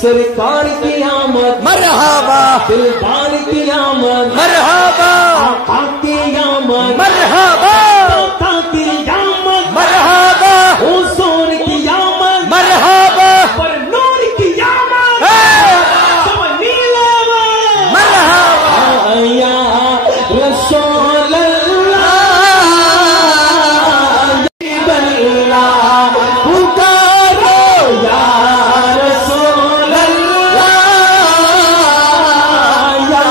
सरकार की आमद मरहबा, दिलदार की आमद मरहबा, आका की आमद मरहबा, तोता की आमद मरहबा, हुजूर की आमद मरहबा, पर नूर की आमद सब नीला मरहबा, या रसूल अल्लाह पुकारो या रसूल अल्लाह या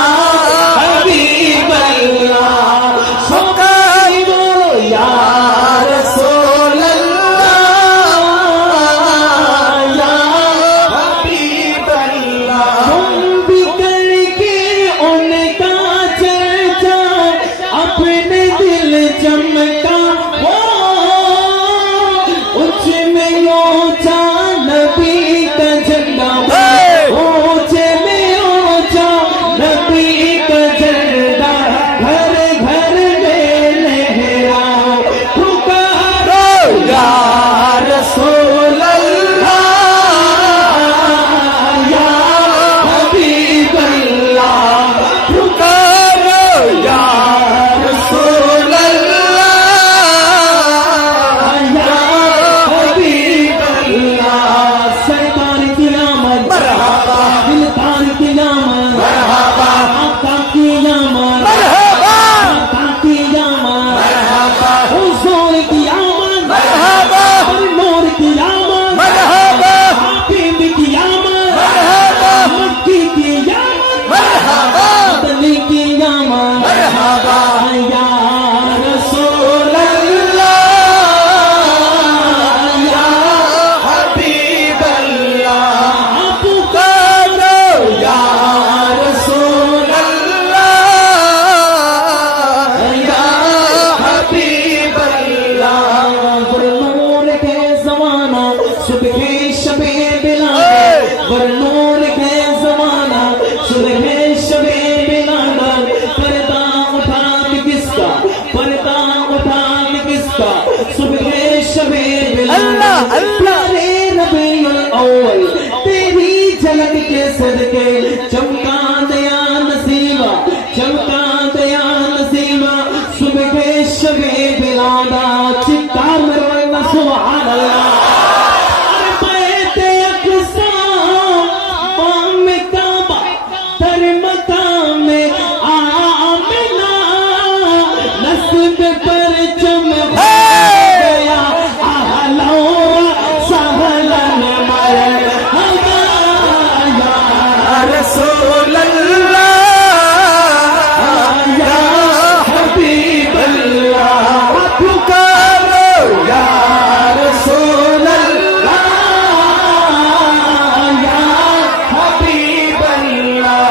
हबीब अल्लाह पुकारो या रसूल अल्लाह या हबीब अल्लाह तुम भी करके उनका चर्चा अपने दिल चमका में ऊंचा नबी का झंडा ऊंचे में ऊंचा नबी का झंडा घर घर में लहराओ पुकारो या रसूल अल्लाह या हबीब अल्लाह पुकारो या रसूल अल्लाह या हबीब अल्लाह सरकार की आमद मरहबा दिलदार की आमद मरहबा आका की आमद मरहबा आका की आमद मरहबा हुजूर की आमद मरहबा नूर की आमद मरहबा हबीब की आमद मरहबा मक्की की आमद मरहबा मदनी की आमद मरहबा या रसूल अल्लाह या हबीब अल्लाह पुकारो या रसूल अल्लाह या हबीब अल्लाह नूर के जमाना सुबह शबे बिलाल नूर के जमाना सुबह शबे बिलाल पर्दा उठा के किसका पर्दा उठा के किसका सुबह शबे अल्लाह, अल्लाह। प्यारे रबीउल अव्वल तेरी झलक के सदके चमका दया नसीबा चमका दया नसीबा सुबह शबे बिलादा चित्कार में रोना सुभान अल्लाह अरे बैते अक़सा पाम काबा तर मकाम आमिना नस्ब पर चमक गया आहलो सहलन मरहबा या रसूल अल्लाह या हबीब अल्लाह पुकारो या रसूल अल्लाह या हबीब अल्लाह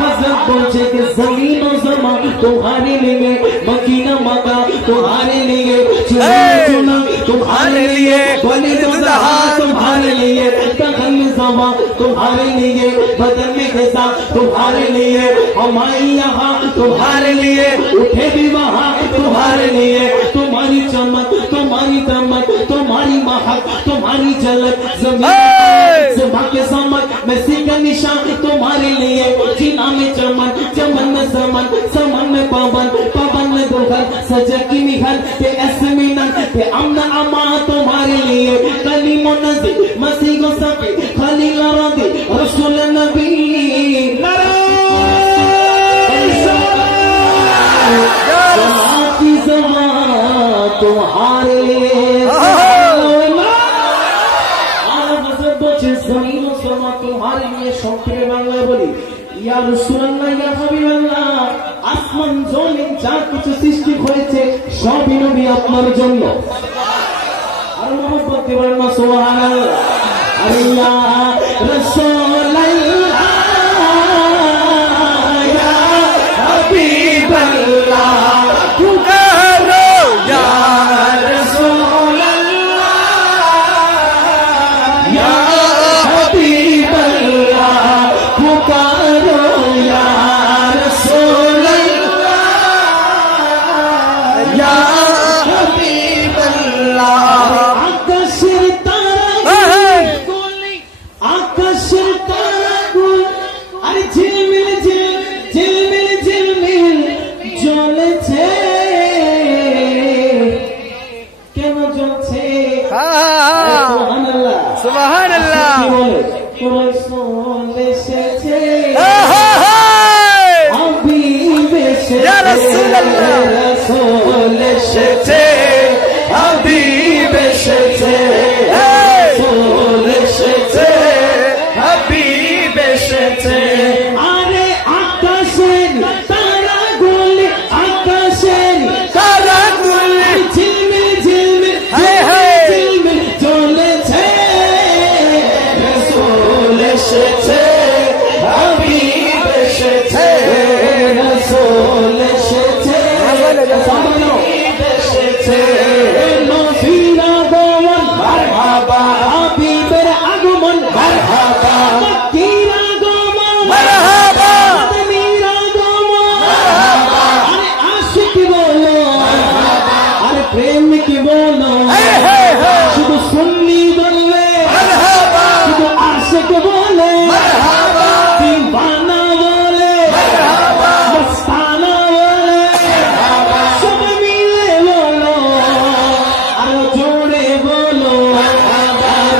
हज़रत पहुंचे के ज़मीन और ज़मान तुम्हारे लिए मदीना मक्का तुम्हारे लिए चुना तुम्हारे लिए वलीदुल्लाह तुम्हारे लिए तखल ज़मा तुम्हारे लिए बदन में घसा तुम्हारे लिए हमारे यहाँ तुम्हारे लिए उठे भी वहाँ तुम्हारे लिए तुम्हारी चमक तुम्हारी दमक तुम्हारी महक तुम्हारी झलक जमीन के समक में सिंह निशान तुम्हारे लिए जीना में चमन चमन में समन समन में पवन पवन में दोहर सजग की निहर के असमीनन के अमन अमा तुम्हारे लिए कलीमो नज़ी मसीह को सफी खलील रदी रसूल नबी तुम्हारे जमीनों समा तुम्हारे लिए संक्षेप बांग्ला बोली या रसूलुल्लाह या হাবিবাল্লাহ আসমান জমিন যা কিছু সৃষ্টি হয়েছে সবই নবী আপনার জন্য আর মোহাম্মদ কে বলেন না সুবহানাল্লাহ আরে ইয়া রাসূলুল্লাহ ইয়া হাবিবাল্লাহ पुकारो या या हबीब अल्लाह पुकारो या रसूल अल्लाह या हबीब अल्लाह आकाश तारा आकाश রসূল এসেছে হাবিব এসেছে ইয়া রাসূলুল্লাহ রসূল এসেছে হাবিব এসেছে রসূল এসেছে হাবিব এসেছে আরে আকাশের তারাগুলি আকাশের তারাগুলি ঝিলমিল ঝিলমিল ঝিলমিল জ্বলেছে রসূল এসেছে হাবিব এসেছে রসূল এসেছে হাবিব এসেছে নবীর আগমন মারহাবা হাবিবের আগমন মারহাবা মক্কির আগমন মারহাবা মদিনার আগমন মারহাবা আরে আশিক বলো আরে প্রেমিক বলো শুধু সুন্নি বললে মারহাবা শুধু আশিক বলে মারহাবা দিওয়ানা বলে মারহাবা মস্তানা বলে সব মিলে বলো আরো জোরে বলো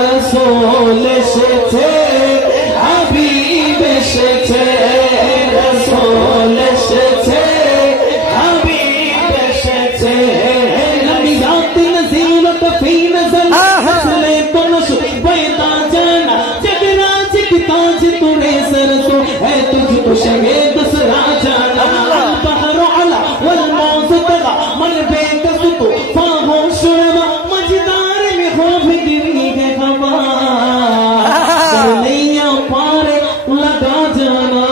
রসূল এসেছে হাবিব এসেছে রসূল এসেছে হাবিব এসেছে নবী জাতি নসিবত ফি নজর আসলে কোন শুবয়তা জানা जगना जिकता जितने सर तो है तुझको शगे दसरा जाना बहर अला वल मौज तगा मन बेकस तो फाहो शुरमा मजदार में हो गिरी है हवा नैया पारे लगा जाना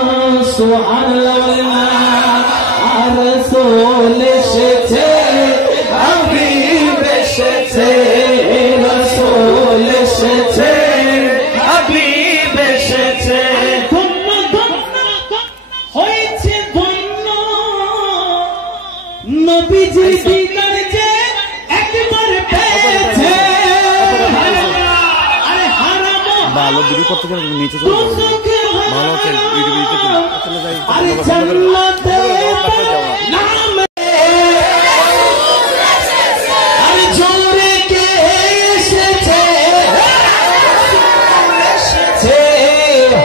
सुभान अल्लाह रसूल एसेছে হাবিব এসেছে রসূল এসেছে হাবিব এসেছে ধন্য ধন্য হয়েছে ধন্য নবীজি দিদার যে একবার পেয়েছে আরে হারাম ভালো ভিডিও করতে গেলে নিচে চলে যাবে ভালো আছে ভিডিওতে চলে যাই আরে জান্নাতে নাম আরে জোরে কে এসেছে এসেছে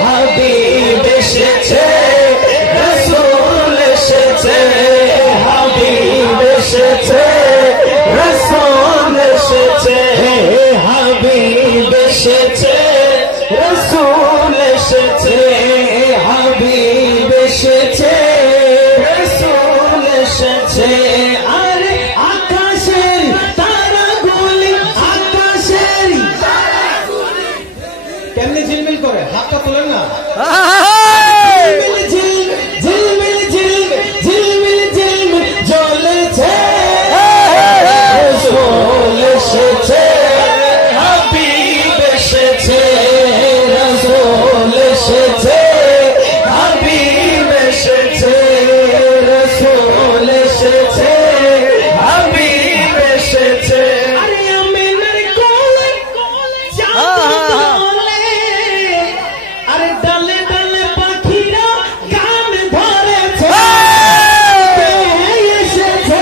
হাবিব এসেছে রসূল এসেছে হাবিব এসেছে রসূল এসেছে হাবিব এসেছে রসূল এসেছে হাবিব এসেছে রসূল এসেছে আরে আকাশের তারাগুলি আকাশের কেমনে ঝিলমিল করে হাতটা তোলেন না ঝিলমিল ঝিলমিল ঝিলমিল ঝিলমিল জ্বলেছে রসূল এসেছে হাবিব এসেছে রসূল এসেছে হাবিব এসেছে রসূল এসেছে হাবিব এসেছে আরে আমিনার কোলে চাঁদ দোলে আরে ডালে ডালে পাখিরা গান ধরেছে কে এসেছে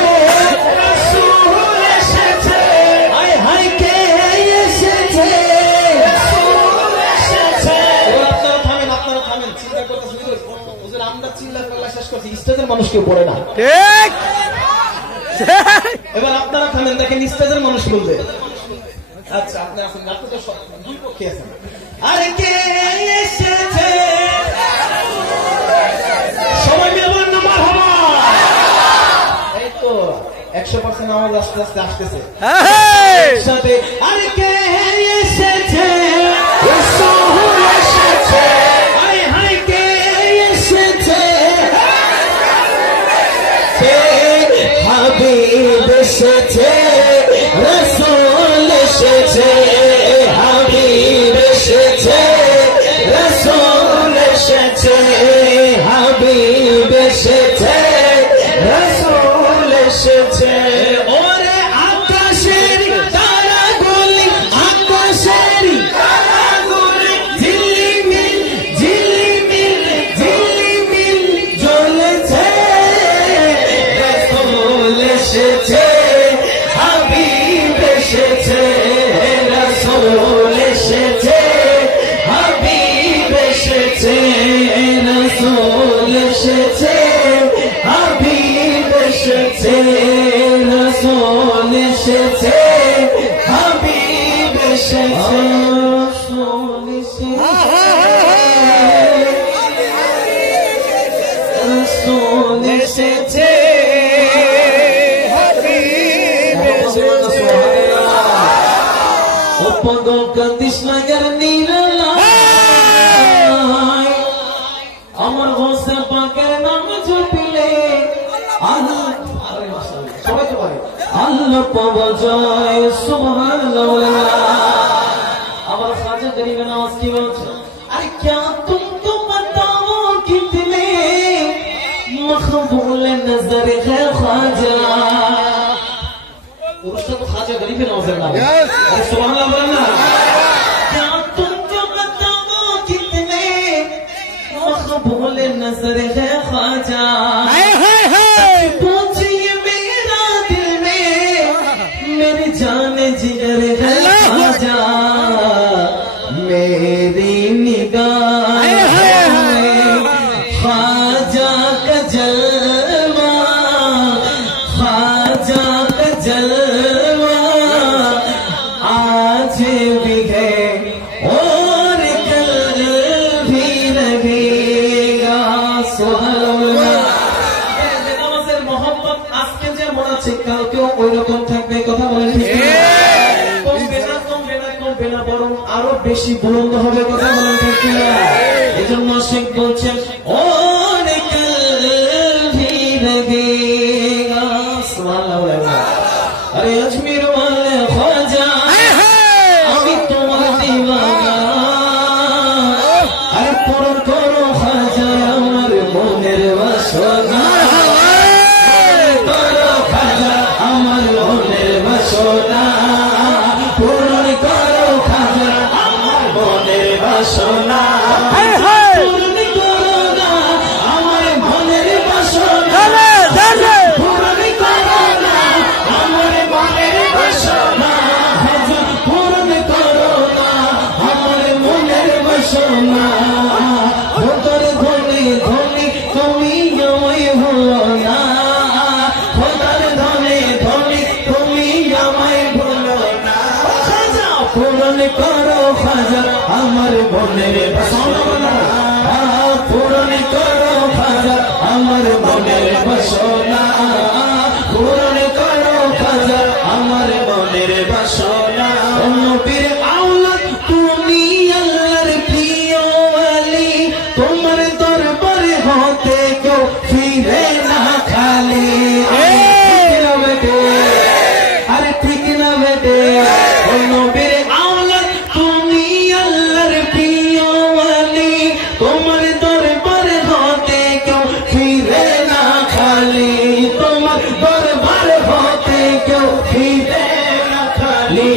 রসূল এসেছে হায় হায় কে এসেছে রসূল এসেছে আপনারা থামেন চিন্তা করতেছেন হুজুর আমরা চিল্লা করলা শেষ করছি স্টেজের মানুষ কেউ পড়ে না ঠিক এবার আপনারা থামেন দেখেন স্টেজের মানুষ বলবে আচ্ছা আপনি আছেন আপনি তো দুই পক্ষে আছেন আরে কে এসেছে সবাই মিলে বলেন না মারহাবা এই তো 100% আওয়াজ আস্তে আস্তে আসতেছে সাথে আরে কে এসেছে রসূল এসেছে হায় হায় কে এসেছে হাবিব এসেছে রসূল এসেছে হাবিব এসেছে রসূল এসেছে হাবিব এসেছে রসূল এসেছে ওরে আকাশের তারাগুলি রসূল এসেছে হাবিব এসেছে রসূল এসেছে হাবিব এসেছে রসূল এসেছে হাবিব এসেছে ও পাগল কাঁদিস না গার নীলা আমার হোসে পাকের নাম জপিলে আল্লাহ সবাই তো পারে আল্লাহ পাওয়া যায় সুবহানাল্লাহ আমার খাজা গরিব নওয়াজ কি বলছে আরে क्या तुमको बताओ कितने मखबूल नजर है ख्वाजा पुरुष तो खाजा गरीब नवाज नाम अरे सुबहानल्लाह बोलना क्या तुमको बताओ कितने मखबूल नजर है ख्वाजा पूछिए मेरा दिल में मेरी जान जिगर है ख्वाजा मेरी निगाह ख्वाजा का जलवा ख्वाजा का जलवा आज भी है और कल भी रहेगा सुबहानाल्लाह नामाজের मोहब्बत আজকে যেমন আছে কালকেও ওই রকম থাকবে কথা বলেন ঠিক না বরং আরো বেশি বুলন্দ হবে কথা বলেন ঠিক না এজন্য শেখ বলছেন और कल भी रहेगा सुबहानाल्लाह अरे अजमेर वाले ख्वाजा আমি তোমার দিওয়ানা আরে পূরণ করো খ্বাজা আমার মনের বাসনা করো খ্বাজা আমার মনের বাসনা পূরণ করো খ্বাজা আমার মনের বাসনা পূরণ করো না আমার মনের বাসনা পূরণ করো না আমার মনের বাসনা পূরণ করো না আমার মনের বাসনা খোদার ধনে ধনে তুমি আমায় ভুলো না খোদার ধনে ধনে তুমি আমায় ভুলো না খাজা পূরণ করো খাজা আমার মনের বাসনা পূরণ করো খাজা আমার মনের বাসনা পূরণ করো খাজা আমার মনের বাসনা নবীর আওলাদ তুমি আল্লাহর প্রিয় ওলি তোমার দরবারে হতে কেউ ফিরে না খালি আরে ঠিক না বেটে নবীর আওলাদ তুমি আল্লাহর প্রিয় ওলি তোমার দরবারে হতে কেউ ফিরে না খালি তোমার দরবার হতে কেউ ফিরে না খালি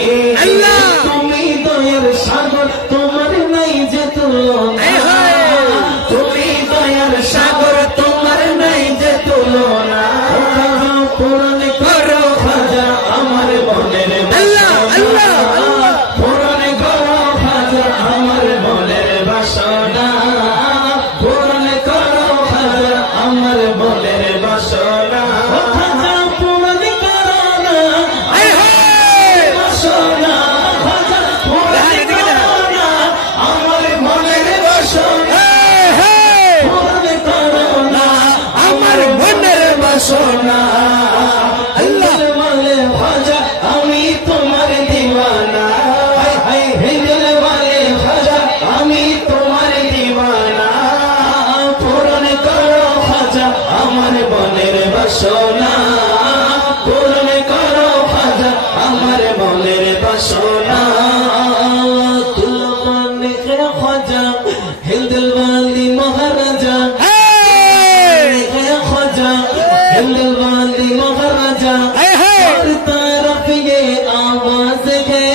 তুমি দয়ার সাগর তোমার নাই যে তুলনা তুমি দয়ার সাগর তোমার নাই যে তুলনা পূরণ করো খাজা আমার মনের বাসনা পূরণ করো খাজা আমার মনের বাসনা পূরণ করো খাজা আমার মনের বাসনা খাজা পূরণ করো না বাসনা খাজা পূরণ করো না আমার মনের বাসনা পূরণ করো না আমার মনের বাসনা আল্লাহ ওয়ালে খাজা আমি তোমার দিওয়ানা হিন্দুল ওয়ালে খাজা আমি তোমার দিওয়ানা পূরণ করো খাজা আমার মনের বাসনা পূরণ করো খাজা আমার মনের বাসনা তুলবান খাজা হিন্দুল ওয়ালি মহারাজা খাজা हिंदुल वाली महाराजा हर तरफ ये आवाज है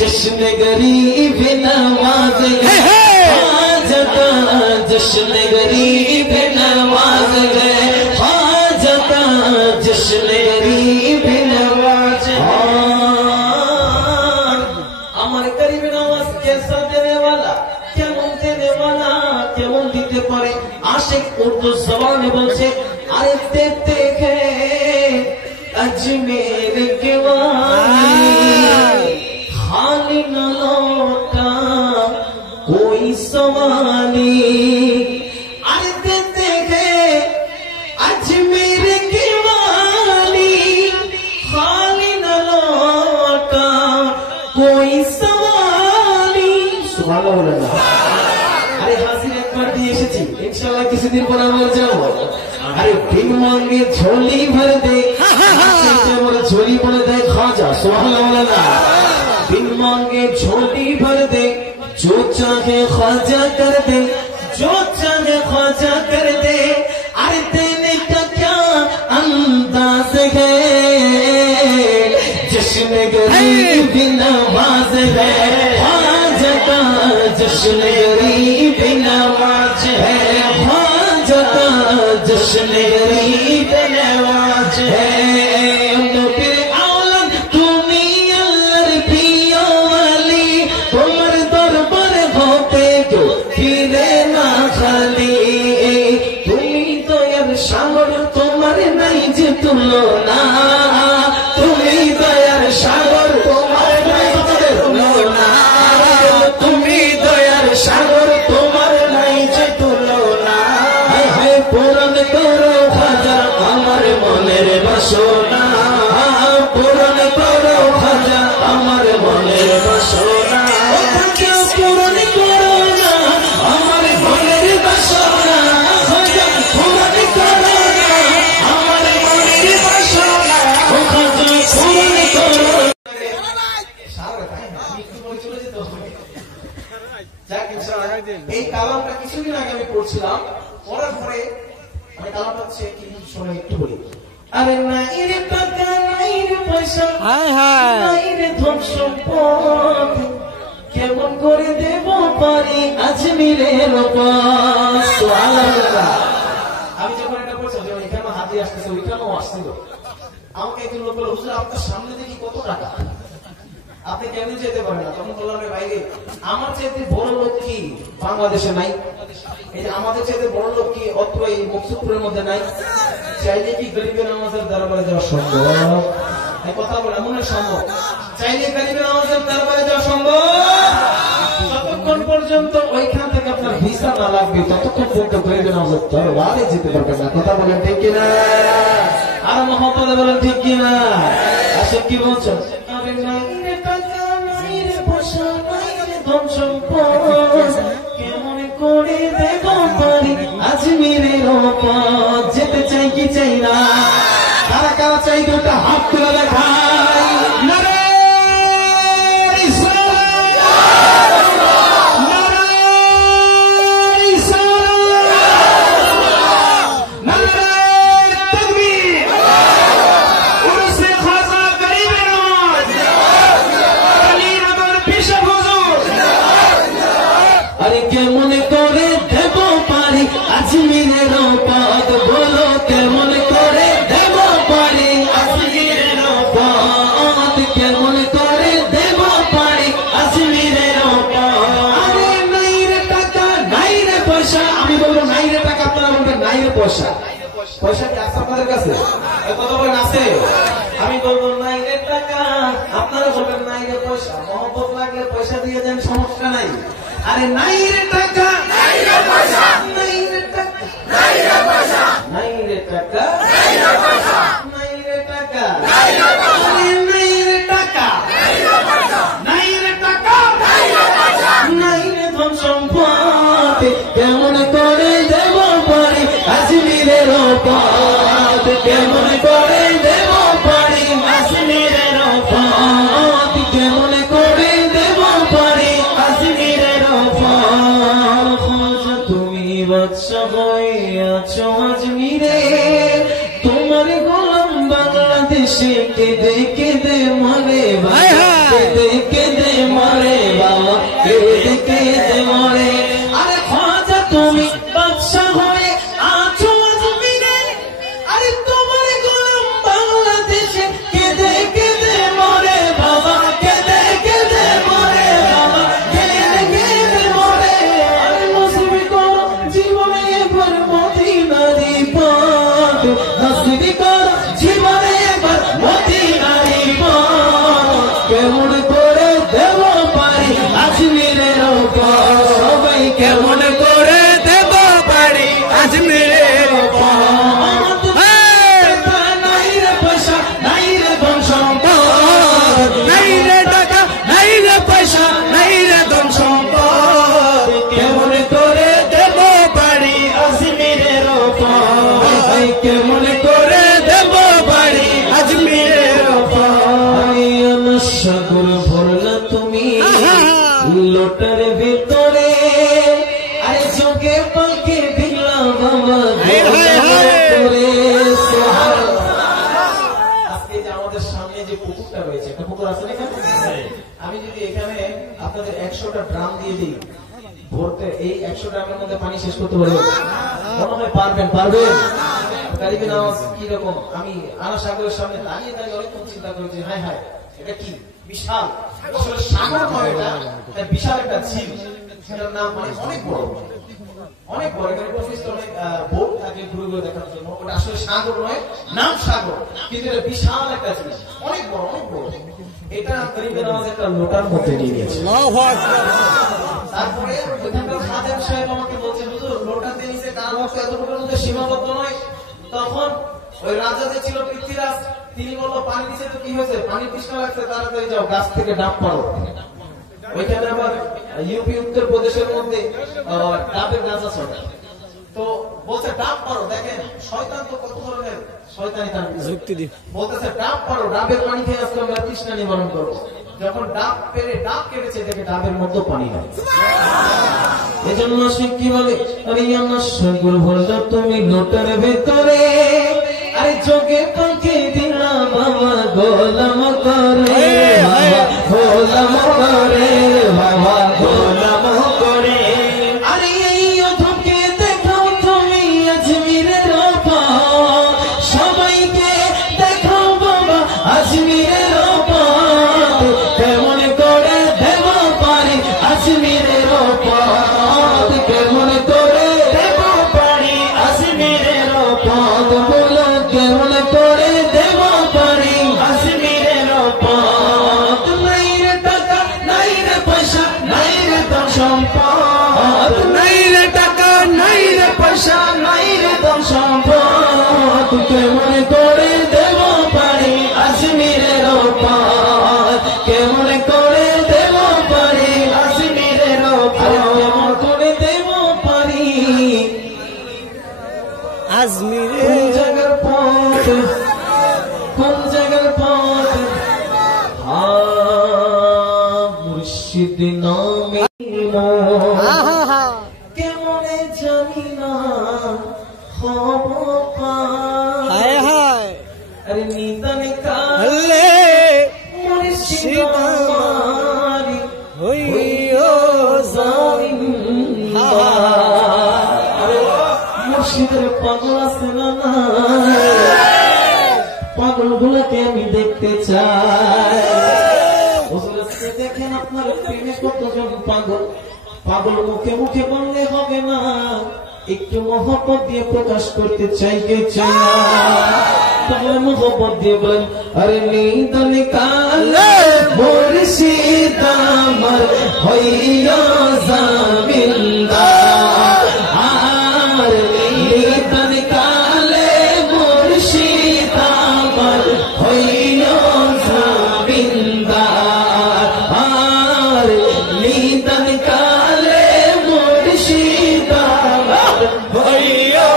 जश्न गरीब नवाज है ख्वाजा का जश्न गरीब नवाज है ख्वाजा का जश्न गरीब नवाज हमारे गरीब नवाज कैसा देने वाला क्या देने वाला কেমন দিতে পারে আশিক উর্দু জবানে বলছে আরে দেখে अजमेर के वाली खाली न लौटा कोई सवाली अरे देते हैं अजमेर के वाली खाली न लौटा कोई सवाली सुभान अल्लाह अरे हाजिर एक बार दिए एसेছি इंशाल्लाह কিছুদিন পর আবার যাব अरे बिन मांगे झोली भर दे झोली भर दे खाजा सुभान अल्लाह बिन मांगे झोली भर दे जो चाहे ख्वाजा कर दे जो चाहे ख्वाजा कर दे अरे देने का क्या अंदाज है जश्न गरीब नवाज है ख्वाजा का जश्न गरीब नवाज है ख्वाजा का जश्न गरीब नवाज है तुलना तुम्ही दयार सागर तुम्हार নাই যে তুলনা তুমি দয়ার সাগর তোমার নাই যে তুলনা হে পূরণ করো খাজা আমার মনের বাসনা পূরণ করো খাজা আমার মনের বাসনা পূরণ করো না আমার মনের বাসনা খাজা পূরণ করো এই কালামটা কিছুদিন আগে আমি পড়ছিলাম পড়ার পরে মানে কালামটা হচ্ছে কি শোনো একটু বলি আরে নাই রে টাকা নাই রে পয়সা নাই রে ধন সম্পদ কেমন করে দেব পারি আজমিরের পাশ সুবহানাল্লাহ আমি যখন এটা পড়ছিলাম যখন এখানে হাতে আসতেছে ওইখানেও আসছিল আমাকে একজন লোক বলল হুজুর আপনার সামনে দেখি কত টাকা আপনি কেমন যেতে পারেন না তখন বললাম রে ভাই আমার চাইতে বড় লোক কি বাংলাদেশে নাই এই যে আমাদের চাইতে বড় লোক কি অত্র এই মকসুদপুরের মধ্যে নাই চাইলে কি গরিবের নামাজের দরবারে যাওয়া সম্ভব এই কথা বলে মনে সম্ভব চাইলে গরিবের নামাজের দরবারে যাওয়া সম্ভব যতক্ষণ পর্যন্ত ওইখান থেকে আপনার ভিসা না লাগবে ততক্ষণ পর্যন্ত গরিবের নামাজের দরবারে যেতে পারবেন না কথা বলেন ঠিক কিনা আর মহব্বতে বলেন ঠিক কিনা আসলে কি বলছেন আরে নাই রে টাকা নাই রে পয়সা নাই রে ধন সম্পদ কেমন করে দেব পারি আজমিরের পথ যেতে চাই কি চাই না কারা কারা চাই দুটো হাত তুলে দেখাই নারে আজমিরের পথ বলো কেমন করে দেব পারি আজমিরের পথ কেমন করে দেব পারি আজমিরের পথ আরে নাই রে টাকা নাই রে পয়সা আমি বলবো নাই রে টাকা আপনারা বলবেন নাই রে পয়সা পয়সা কি আছে আপনাদের কাছে কথা বলেন আছে আমি বলবো নাই রে টাকা আপনারা বলবেন নাই রে পয়সা মহব্বত লাগলে পয়সা দিয়ে দেন সমস্যা নাই আরে নাই রে টাকা নাই রে পয়সা নাই রে টাকা নাই রে পয়সা নাই রে টাকা নাই রে পয়সা নাই রে টাকা নাই রে পয়সা নাই রে টাকা নাই রে পয়সা নাই রে টাকা নাই রে পয়সা নাই রে ধন সম্পদ কেমন করে দেব পারি আজমিরের পথ কেমন করে দেব পারি আজমিরের পথ কেমন করে দেব পারি আজমিরের পথ তুমি বাদশা হইয়াছো আজমিরে তোমার গোলাম বাংলাদেশে কেঁদে কেঁদে মরে বাবা কেঁদে কেঁদে মরে বাবা কেঁদে কেঁদে মরে আরে খাজা তুমি বাদশা হয়ে আছো আজমিরে আরে তোমার গোলাম বাংলাদেশে কেঁদে কেঁদে মরে বাবা কেঁদে কেঁদে মরে বাবা কেঁদে কেঁদে মরে আরে নসিব করো কেমন করে দেব বাড়ি আজমিরের পথ নাই রে পয়সা নাই রে ধন সম্পদ নাই রে টাকা নাই রে পয়সা নাই রে ধন সম্পদ কেমন করে দেব বাড়ি আজমিরের পথ কেমন করে দেব বাড়ি আজমিরের সাগর ভরলা তুমি লোটার ভিতরে আরে চোখে পাকে দিলাম বাবা আজকে যে আমাদের সামনে যে পুকুরটা রয়েছে একটা পুকুর আছে না এখানে আমি যদি এখানে আপনাদের 100টা ড্রাম দিয়ে দিই ভরতে এই 100 ড্রামের মধ্যে পানি শেষ করতে পারবেন মনে হয় পারবেন কারিবিন আওয়াজ কিরকম আমি আনা সাগরের সামনে দাঁড়িয়ে দাঁড়িয়ে অনেকক্ষণ চিন্তা করেছি হায় হায় এটা কি বিশাল আসলে সাগর নয় এটা বিশাল একটা ঝিল সেটার নাম মানে অনেক বড় এখানে প্রফেসর অনেক বোট থাকে ঘুরে ঘুরে দেখার জন্য ওটা আসলে সাগর নয় নাম সাগর কিন্তু এটা বিশাল একটা ঝিল অনেক বড় এটা কারিবিন আওয়াজ একটা লোটার মধ্যে নিয়ে গেছে তারপরে ওইখানকার খাদেম সাহেব আমাকে বলছে হুজুর লোটাতে নিচে কার মতো এতটুকুর মধ্যে সীমাবদ্ধ নয় তখন ওই রাজা যে ছিল পৃথ্বীরাজ তিনি বললো পানি দিছে তো কি হয়েছে পানি তৃষ্ণা লাগছে তাড়াতাড়ি যাও গাছ থেকে ডাব পারো ওইখানে আবার ইউপি উত্তর প্রদেশের মধ্যে ডাবের গাছ আছে তো বলছে ডাব পারো দেখেন শয়তান তো কত ধরনের শয়তানি তার যুক্তি দিয়ে বলতেছে ডাব পারো ডাবের পানি খেয়ে আজকে আমরা তৃষ্ণা নিবারণ করবো যখন ডাব পেরে ডাব কেটেছে দেখে ডাবের মধ্যে পানি নাই এজন্য সে কি বলে আরে আমার সাগর ভরলা তুমি লোটার ভেতরে আরে চোখে পাখি দিলাম বাবা গোলাম করে গোলাম করে বাবা গোলাম করে আরে এই অধমকে দেখাও তুমি আজমিরের পথ সবাইকে দেখাও বাবা আজমিরের পথ কেমন করে দেব পারি আজমিরের পথ কেমন করে দেব পারি আজমিরের পথ বলো কেমন করে দেব পারি আজমিরের পথ নাই রে টাকা নাই রে পয়সা নাই রে ধন সম্পদ নাই রে টাকা নাই রে পয়সা নাই রে ধন সম্পদ কেমন করে দেব পারি আজমিরের পথ কেমন করে দেব পারি আজমিরের পথ কেমন করে দেব পারি আজমিরে কোন জায়গার পথ কোন জায়গার পথ মুর্শিদ নামে কেমনে জানি না হব হায় হায় আরে নিদানে হলে মুর্শিদ আমারি হইও মুর্শিদের পাগল আছে না পাগল গুলাকে আমি দেখতে চাই দেখেন আপনার প্রেমে কতজন পাগল পাগল মুখে মুখে বললে হবে না একটু মহব্বত দিয়ে প্রকাশ করতে চাইতে চাই তাহলে মহব্বত দিয়ে বলেন আরে নিদান কালে মুর্শিদ আমার হইয়া জামিনদার আর নিদান কালে মুর্শিদ আমার হইয়া জামিনদার আর নিদান কালে মুর্শিদ আমার হইয়া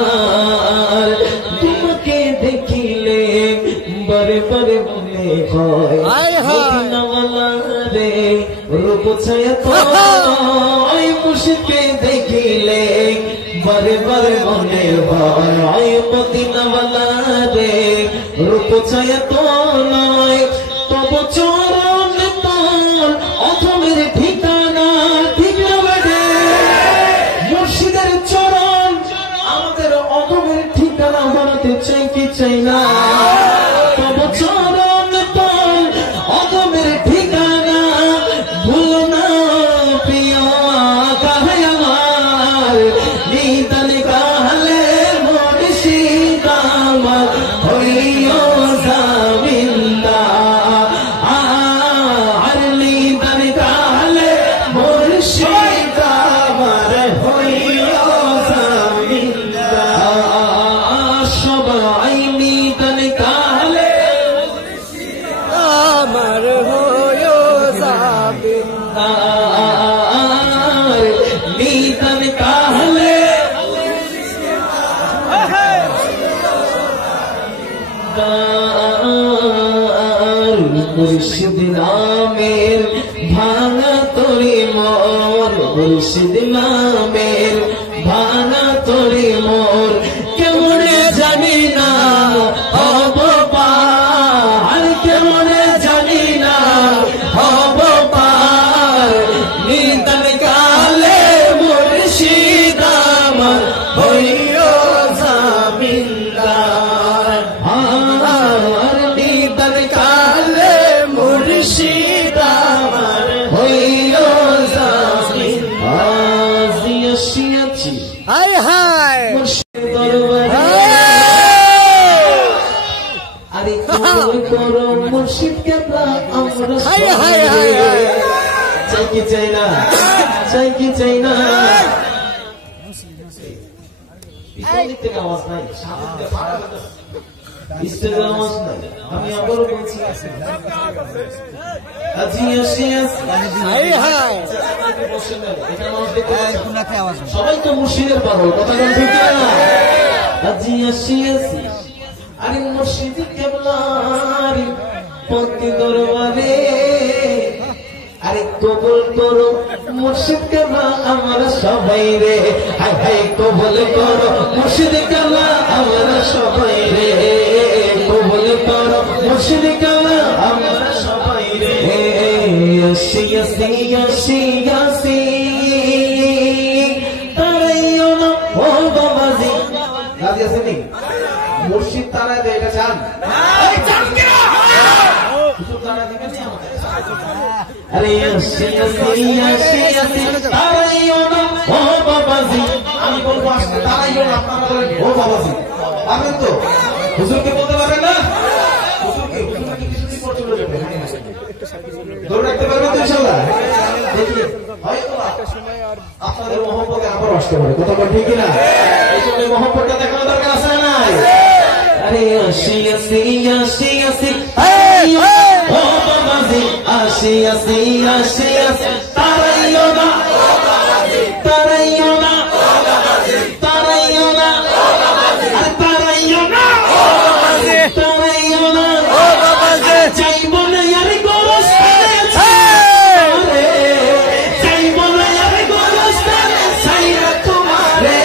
জামিনদার তোমাকে দেখিলে বারে বারে মনে হয় মদিনাওয়ালা রে রূপ ছায়া তোমায় মুশকে দেখিলে বারে বারে মনে হয় মদিনাওয়ালা রে রূপ ছায়া তোমায় তব চরণ তল অথমের ঠিকানা ঠিক না বেড়ে মুর্শিদের চরণ আমাদের অথমের ঠিকানা বানাতে চাই কি চাই না তব চরণ তল অথমের ঠিকানা ভুল না প্রিয় কাহে আমার নিদান কালে মুর্শিদ আমার হইও জামি নিদান কালে মুর্শিদ নামের ভাঙা তরি মোর মুর্শিদ নামের ভাঙা তরি মোর কেমনে জানি না হব পার কেমনে জানি না হব পার নিদান কালে মুর্শিদ আমার হইও জামিনদার নিদান কালে মুর্শিদ আমার হইও জামিনদার জিয়াছি হায় হায় আরে করো মুর্শিদ কেবলা আমরা হায় হায় হায় চাই কি চাই না চাই কি চাই না আওয়াজ নাই স্টেজের আওয়াজ নাই আমি আবারও বলছি সবাই তো মুর্শিদের পাগল কথা বল ঠিক না আজি আসিয়াছি আরে মুর্শিদ কেবলার পতি দরবারে আরে কবুল করো মুর্শিদ কেবলা আমরা সবাই রে হাই হাই কবুল করো মুর্শিদ কেবলা আমরা সবাই রে কবুল করো মুর্শিদ কেবলা আমরা সবাই রে আসিয়াছি আসিয়াছি তারাইও না ও বাবাজি রাজি আছেন মুর্শিদ তারাই দেয় এটা চান আরে তারাইও না ও বাবাজি আমি বলবো তারাইও না আপনারা বলেন ও বাবাজি পারবেন তো হুজুরকে বলতে পারবেন না ধরে রাখতে পারবেন তো ইনশাআল্লাহ দেখি হয়তো আপনাদের মহব্বতে আবার আসতে পারে কথা বল ঠিক না এই জন্য মহব্বতটা দেখানো দরকার আছে না আরে আসিয়াছি আসিয়াছি ও বাবাজি আসিয়াছি আসিয়াছি তারাইও না তারাইও না তারাইও না আরে তারাইও না তারাইও না চাইব না আরে গোরস্থানে চাইব না আরে গোরস্থানে চাইরা তোমারে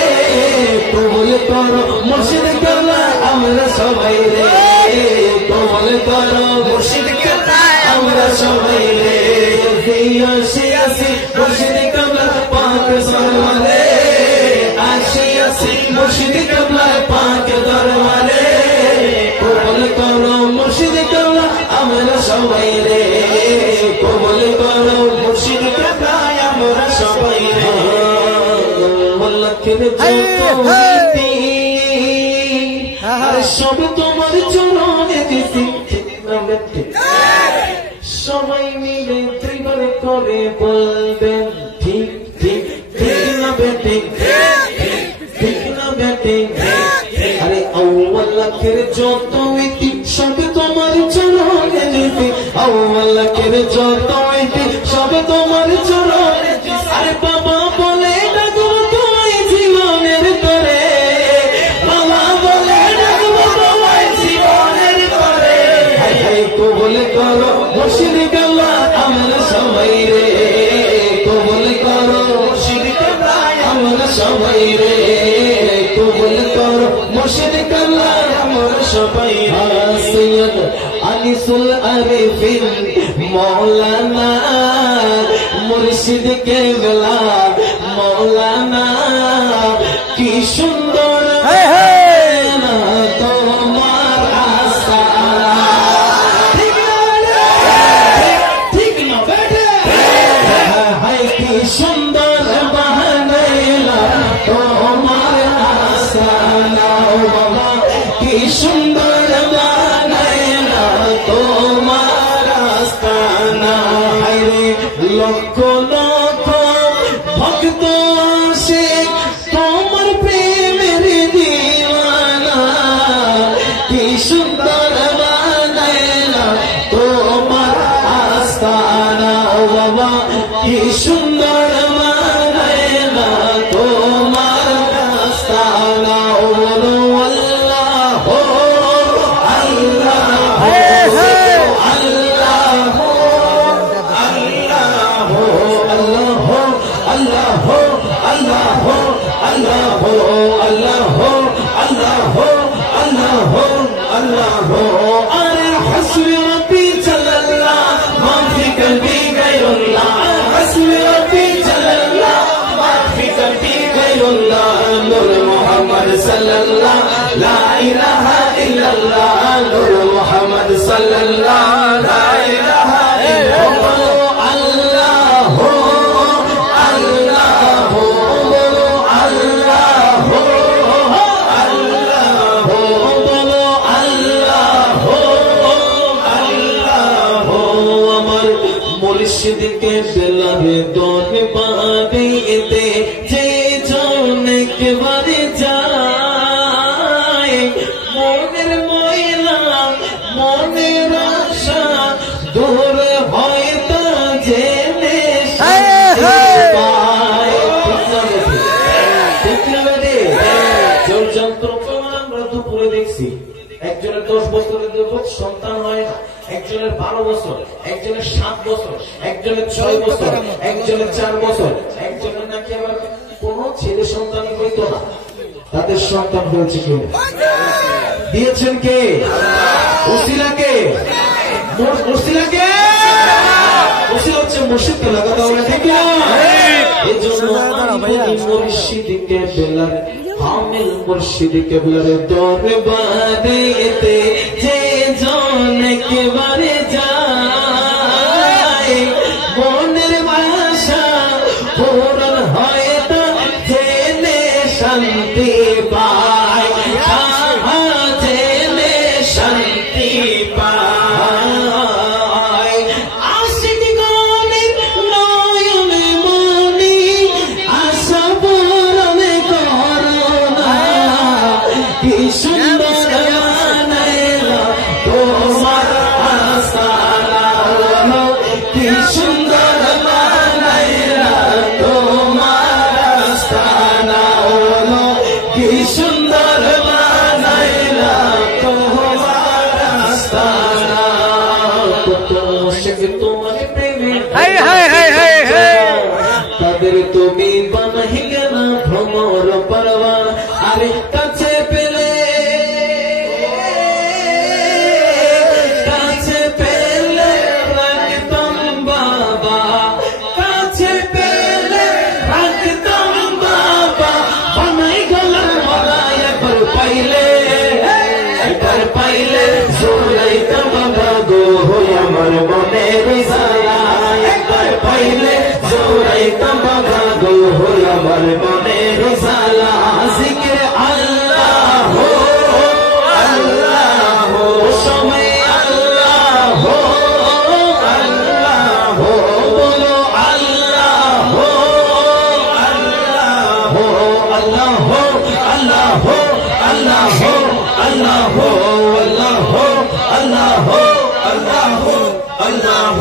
কবুল করো মুর্শিদ কেবলা আমরা সবাই রে কবুল করো মুর্শিদ কেবলা আমরা সবাই রে আসিয়াছি মুর্শিদ কেবলা পাক দরবারে আসিয়াছি মুর্শিদ কেবলা পাক দরবারে কবুল করো মুর্শিদ কেবলা আমরা সবাই রে কবুল করো মুর্শিদ কেবলা আমরা সবাই রে আল্লাহকে যতই আর সব তোমার চরণে দিছি সবাই মিলে ত্রিবার করে বলবেন ঠিক ঠিক ঠিক না বেটি ঠিক না বেটি আরে আল্লাহকে যতই সব তোমার চরণে দিছি আল্লাহকে যতই সব তোমার চরণে আরে বাবা বলে ডাকো তোমায় জীবনের করে বাবা বলে ডাকো তোমায় জীবনের করে হাই হাই কবুল করো মুর্শিদ কেবলা আমরা সবাই রে কবুল করো মুর্শিদ কেবলা আমরা সবাই রে কবুল করো মুর্শিদ কেবলা আমরা সবাই সৈয়দ আনিসুল আরিফিন মৌলানা মুর্শিদ কেবলা মৌলানা কি সুন্দর তোমার আস্তানা ঠিক না বেটে হাই কি সুন্দর বানাইলা তোমার আস্তানা বাবা কি সুন্দর বানাইলা তোমার আস্তানা হাই রে লক্ষ লক্ষ ভক্ত আসে তোমার প্রেমের দিওয়ানা কি সুন্দর বানাইলা তোমার আস্তানা ও বাবা কি সুন্দর মানায়না তোমার রাস্তানা বলো আল্লাহ আল্লাহ আল্লাহ আল্লাহ আল্লাহ আল্লাহ আল্লাহ আল্লাহ আল্লাহ আল্লাহ আরে হাসবি রব্বি জাল্লাল্লাহ মা ফি কলবি গায়রুল্লাহ হাসবি রব্বি জাল্লাল্লাহ মা ফি কলবি গায়রুল্লাহ নূর মুহাম্মদ সাল্লাল্লাহ লা ইলাহা ইল্লাল্লাহ নূর মুহাম্মদ সাল্লাল্লাহ লা ইলাহা ইল্লাল্লাহ মুর্শিদকে বেলাবে দোনে পাবিতে যে জন একবারে যায় মনের ময়লা মনের আশা দূর হয় তা জেনে জোর যন্ত্র আমরা দুপুরে দেখছি একজনের 10 বছরের সন্তান হয় না, একজনের 12 বছর, একজনের 7 বছর, একজনের 6 বছর, একজনের 4 বছর, একজনের নাকি আবার কোন ছেলে সন্তান হইতো না, তাদের সন্তান হয়েছে কে? দিয়েছেন কে? ওসিলাকে। ওসিলাকে ওসিলা হচ্ছে মুর্শিদকে লাগাতে হবে ঠিক না? এই জন্য মুর্শিদকে বেলার হামিল মুর্শিদকে বেলার দরবারেতে যে জন একেবারে যায় মনের ভাষা পূরণ হয় তা জেনে শান্তি পায় জেনে শান্তি পায় আশিক গণের নয়নে মনি আশা পূরণ করোনা কি সুন্দর বানাইলা তোমার আস্তানা কি সুন্দর বানাইলা তোমার আস্তানা কি সুন্দর বানাইলা তোমার আস্তানা কত মুশকিল তোমার প্রেমে তাদের তুমি বানাইলে না ভ্রমর পরবা আরে কাছে পেলে রাখতাম বাবা কাছে পেলে রাখতাম বাবা বানাই গলার মালা একবার পাইলে জোড়াইতাম বাবা গো আমার মনের জ্বালা একবার পাইলে জোড়াইতাম বাবা গো আমার মনের জ্বালা জিকির আল্লাহ আল্লাহ সময় আল্লাহ আল্লাহ বলো আল্লাহ আল্লাহ আল্লাহ আল্লাহ আল্লাহ আল্লাহ আল্লাহ আল্লাহ আল্লাহ।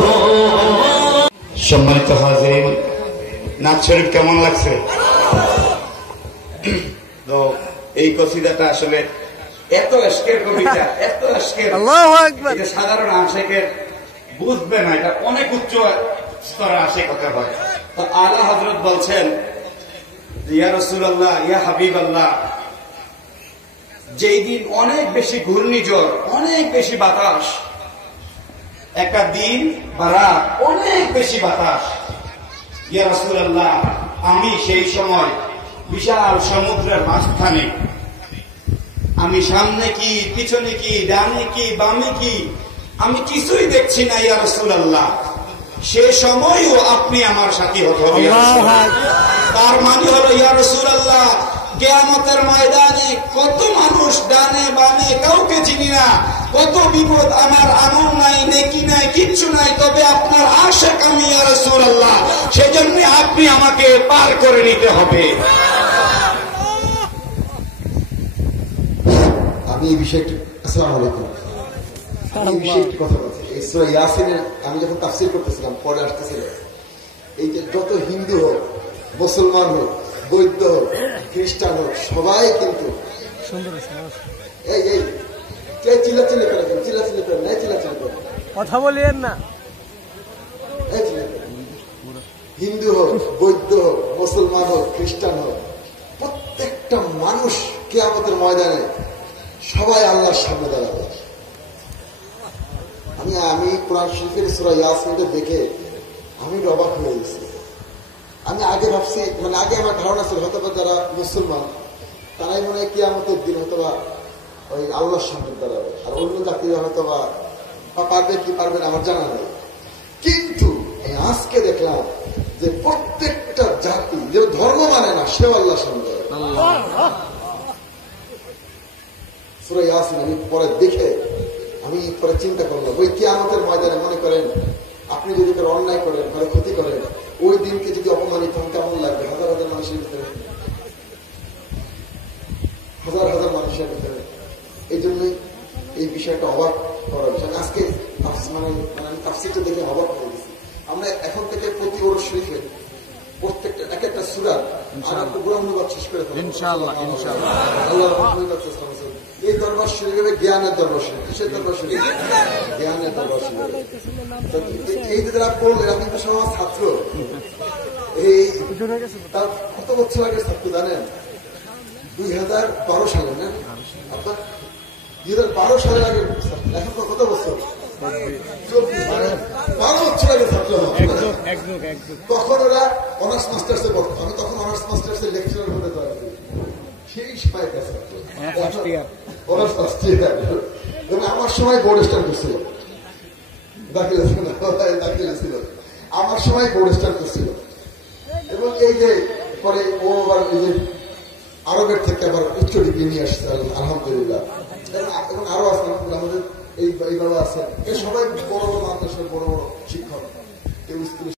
সম্মানিত হাজিরিন, নাচ শরীফ কেমন লাগছে? তো এই কসিদাটা আসলে এত আশকের কবিতা, এত আশকের, এটা সাধারণ আশেকের বুঝবে না, এটা অনেক উচ্চ স্তরের আশেক হতে হয়। তো আলা হযরত বলছেন ইয়া রাসূলুল্লাহ ইয়া হাবিবাল্লাহ, যেই দিন অনেক বেশি ঘূর্ণিঝড়, অনেক বেশি বাতাস, একটা দিন বা রাত অনেক বেশি বাতাস, ইয়া রাসূলুল্লাহ আমি সেই সময় বিশাল সমুদ্রের মাঝখানে, আমি সামনে কি পিছনে কি ডানে কি বামে কি আমি কিছুই দেখছি না ইয়া রাসূলুল্লাহ, সে সময়ও আপনি আমার সাথী হতে হবে। তার মানে হলো ইয়া রাসূলুল্লাহ কিয়ামতের ময়দানে কত মানুষ ডানে বামে কাউকে চিনি না, কত বিপদ, আমার আমল নাই নেকি নাই কিচ্ছু নাই, তবে আপনার আশিক আমি ইয়া রাসূলুল্লাহ, সেজন্য আপনি আমাকে পার করে নিতে হবে। আমি এই বিষয়টি, আসসালামু আলাইকুম, এই বিষয়ে একটি কথা বলছি। এই সূরা ইয়াসিনের আমি যখন তাফসীর করতেছিলাম, পরে আসতেছিল এই যে যত হিন্দু হোক, মুসলমান হোক, বৌদ্ধ হোক, খ্রিস্টান হোক, সবাই কিন্তু এই এই চিল্লাচিল্লি করে, চিল্লাচিল্লি করেন, এই চিল্লাচিল্লি করেন, কথা বলিয়েন না। এই চিল্লাচিল্লি করেন। হিন্দু হোক, বৌদ্ধ হোক, মুসলমান হোক, খ্রিস্টান হোক, প্রত্যেকটা মানুষ কিয়ামতের ময়দানে সবাই আল্লাহর সামনে দাঁড়াবে। আমি কোরআন শরীফের সূরা ইয়াসিনটা দেখে আমি অবাক হয়ে গেছি। আমি আগে ভাবছি, মানে আগে আমার ধারণা ছিল হয়তো যারা মুসলমান তারাই মনে হয় কিয়ামতের দিন হয়তো ওই আল্লাহর সামনে দাঁড়াবে, আর অন্য জাতিরা হয়তো বা পারবে কি পারবে না আমার জানা নেই। কিন্তু আজকে দেখলাম যে প্রত্যেকটা জাতি যে ধর্ম মানে না সেও আল্লাহর সামনে দাঁড়াবে। সূরা ইয়াসিন আমি পরে দেখে আমি পরে চিন্তা করলাম, ওই কিয়ামতের ময়দানে মনে করেন আপনি যদি কারো অন্যায় করেন, কারো ক্ষতি করেন, ওই দিনকে যদি অপমানিত হন কেমন লাগবে? হাজার হাজার মানুষের ভিতরে, হাজার হাজার মানুষের ভিতরে। এই জন্যই এই বিষয়টা অবাক করার বিষয়। আজকে মানে আমি তাফসীরটা দেখে অবাক হয়ে গেছি। আমরা এখন থেকে প্রতি ওরস শরীফে প্রত্যেকটা এক একটা সূরা অনুবাদ শেষ করে ফেলবো ইনশাআল্লাহ। আল্লাহ এই দরবার শরীফে জ্ঞানের দরবার শরীফ, কিসের দরবার শরীফ? জ্ঞানের দরবার শরীফ। এই যে যারা পড়লে এরা কিন্তু সমাজ ছাত্র, এই তার কত বছর আগে ছাত্র জানেন? 2012 সালে না আপনার 2012 সালের আগে ছাত্র। এখন কত বছর? 12 বছর আগে ছাত্র। তখন ওরা অনার্স মাস্টার্সে পড়তো, আমি তখন অনার্স মাস্টার্সের লেকচারার হতে পারি সেই সময় অনার্স ফার্স্ট ইয়ার। আমার সময় বোর্ড স্টার্ট করছিল, দাখিলা ছিল, আমার সময় বোর্ড স্টার্ট করছিল। এবং এই যে পরে ও আবার এই যে আরবের থেকে আবার উচ্চ ডিগ্রি নিয়ে আসছে আলহামদুলিল্লাহ। এবং আরো আছে আমাদের এই বাবা আছেন, সবাই বড় বড় মাদ্রাসার বড় বড় শিক্ষক, কেউ স্কুলে